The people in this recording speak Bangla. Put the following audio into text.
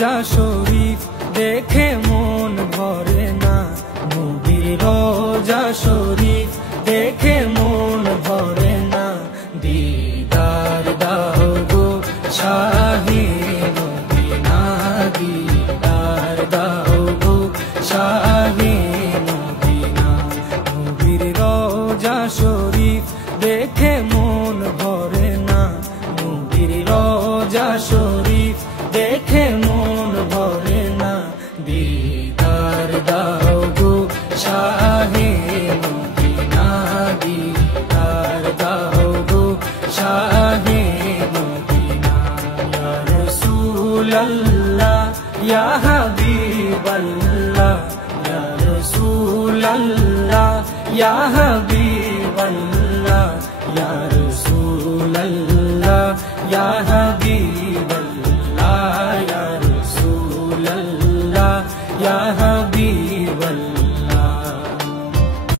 রোজা শরীফ দেখে মন ভরে না, নবীর রোজা শরীফ দেখে মন ভরে না। দিদার দাও গো শাহে মদিনা, দিদার দাও গো শাহে মদিনা। নবীর রোজা শরীফ দেখে মন ভরে না, নবীর রোজা শরীফ দেখে মন ভরে না। দিদার দাও গো শাহে মদিনা, দিদার দাও গো শাহে মদিনা। ইয়া রাসূলাল্লাহ ইয়া হাবিবাল্লাহ, ইয়া রাসূলাল্লাহ ইয়া হাবিবাল্লাহ, ইয়া